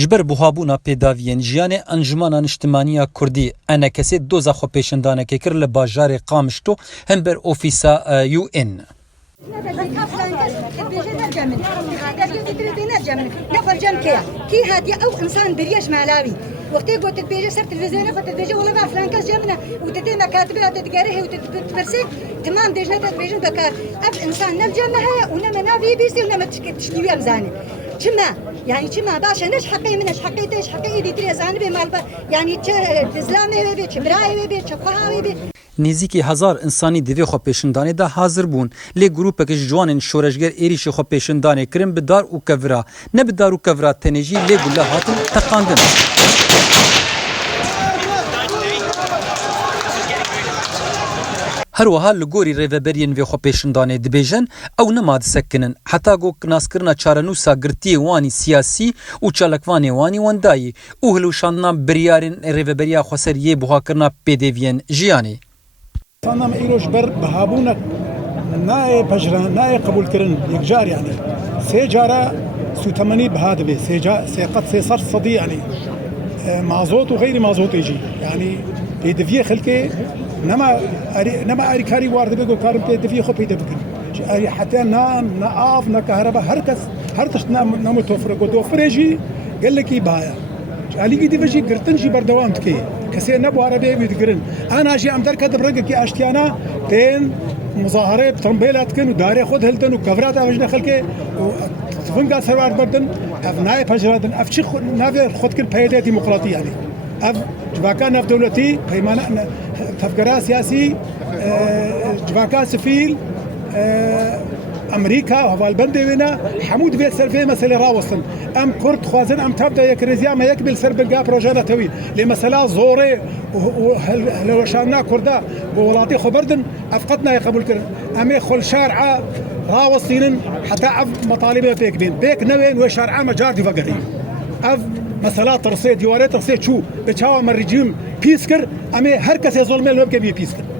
جبر بوهابونا پیداوین جیان انجمانا اجتماعی کردی انا کسی دوزا خو پیشندانه که کر لباجار قامشتو هم بر اوفیسا یو ان كي هادي او انسان بريش مالاوي وقتي قلت البيجي صرت التلفزيون قلت البيجي والله ما فرانكاس جمنا وتدي مكاتبه وتتقاريه وتتفرسك تمام ديجنا تلفزيون بكار اب انسان نرجمها هي ونما نافي بيسي ونما تشتيوي امزاني كما يعني كما باشا نش حقي منش حقي تيش حقي دي تري زاني بمال يعني اسلامي بي براي بي قهاوي بي نزیکی هزار انسانی دوی خو پیشندانه ده حاضر بون لی گروپک جوان شورشگر ایریش خو پیشندانه کرن به دار او کورا نه به دار او کورا تنجی لی گله هاتن تقاندن هر وها لگوری ریوبرین وی خو پیشندانه دبیجن او نماد سکنن حتی گو کناسکرنا چارنوسا گرتی وانی سیاسی او چالکوانی وانی وندایی او هلوشاندنا بریارین ریوبریا خسریه بوها کرنا پیدوین جیانی صنم ایروش بر بهابونك ناي بجران ناي قبول كرن يكجار يعني سيجارة سوتمني بهذا به سيقط سيصر صدي يعني مازوت وغير مازوت يجي يعني بيدفيه خلكي نما اريكاري وارد بيقول كارم بيدفيه خو بيدفكن حتى ناف نكهرباء هرتش نام توفر توفر يجي قال لك بايا علي قدي بجي قرتنجي بردوام تكي كسي نبو عربي بيدقرن انا اجي ام درك دبرق كي اشتيانا تين مظاهره بترمبيلات كن وداري خد هلتن وكفرات وجنا خلكي فنقا سروار بردن اف ناي فجرادن اف شي نافي خد كن بيدي ديمقراطيه يعني اف جباكا ناف دولتي بيمانا تفكرا سياسي جباكا سفيل امريكا وهالبندي وينا حمود بيت سرفي مسألة راوستن ام كرد خوازن ام تبدا يكريزيا ما يقبل سر بلقا بروجانا توي لمسألة زوري لو شانا كردا بولاتي خبردن افقدنا يقبل كر امي خل شارعه راوستين حتى اف مطالبه بيك نوين وشارعه مجار دي فقري اف مسألة ترصيد ديوارات ترصيد شو بتشاو من الرجيم بيسكر امي هر كسي ظلمي لو بكي بيسكر